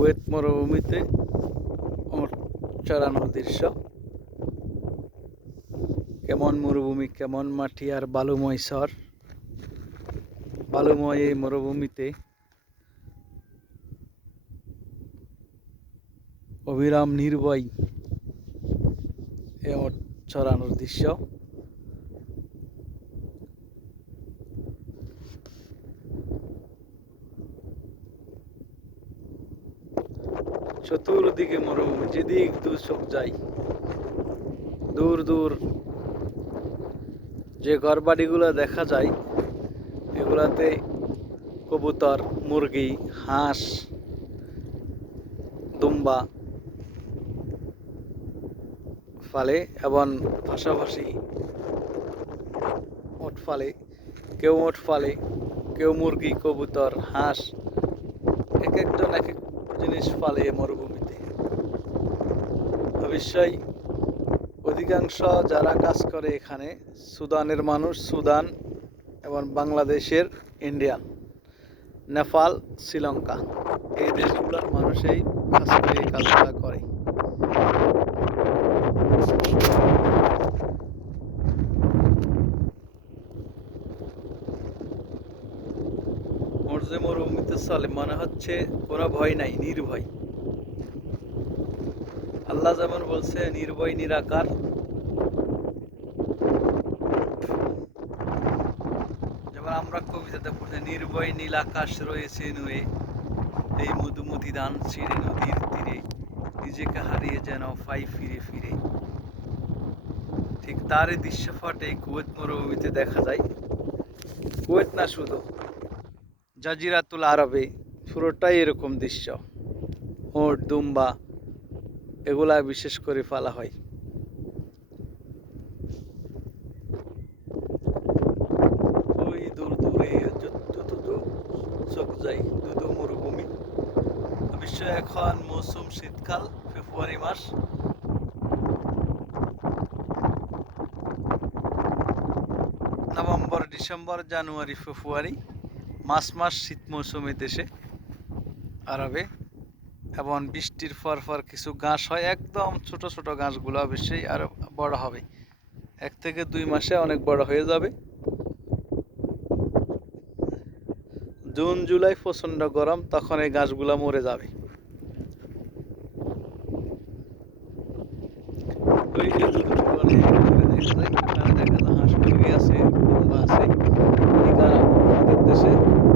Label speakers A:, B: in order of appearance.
A: Kuwait মরুভূমিতে ওট চড়ানোর দৃশ্য। কেমন মরুভূমি, কেমন মাটি আর বালুময় শহর বালুময় এই মরুভূমিতে অবিরাম নির্ভয় এ ওট চড়ানোর দৃশ্য। চতুর্দিকে মরুভূমি, যেদিক দু চোখ যাই। দূর দূর। যে ঘরবাড়িগুলো দেখা যায়, এগুলাতে কবুতর, মুরগি, হাঁস, দুম্বা ফালে এবং পাশাপাশি ওট ফালে, কেউ ওট ফালে, কেউ মুরগি, কবুতর, হাঁস, এক একজন এক এক জিনিস ফালে মরুভূমিতে। অবশ্যই অধিকাংশ যারা কাজ করে এখানে, সুদানের মানুষ, সুদান এবং বাংলাদেশের ইন্ডিয়ান, নেপাল, শ্রীলঙ্কা, এই দেশগুলোর মানুষই কাজ করে কাজগুলো করে ওর যে চলে মনে হচ্ছে কোনো ভয় নাই, নির্ভয়। আল্লাহ যেমন বলছে, নির্ভয়, নিরাকার। যেমন আমরা কবিতাতে পড়ছি নির্ভয় নীল আকাশ রয়েছে নুয়ে এই মধুমতি দান ছিঁড়ে নদীর তীরে, নিজেকে হারিয়ে যেন পাই ফিরে ফিরে। ঠিক তারই দৃশ্যপটে কুয়েত মরুভূমিতে দেখা যায়। কুয়েত না শুধু। জাজিরাতুল আরবে পুরোটাই এরকম দৃশ্য। ওট, দুম্বা, এগুলা বিশেষ করে পালা হয়। দূর দূরে মরুভূমি। অবশ্য এখন মৌসুম শীতকাল, ফেব্রুয়ারি মাস। নভেম্বর, ডিসেম্বর, জানুয়ারি, ফেব্রুয়ারি। মাস মাস শীত মৌসুমে দেশে, আরবে, এবং বৃষ্টির পর ফর কিছু ঘাস হয়, একদম ছোট ছোট ঘাসগুলো বেশি আরও বড় হবে। এক থেকে দুই মাসে অনেক বড় হয়ে যাবে। জুন, জুলাই প্রচণ্ড গরম, তখন এই গাছগুলো মরে যাবে। দেখা যায় হাঁস মুরগি আছে আছে। caddesi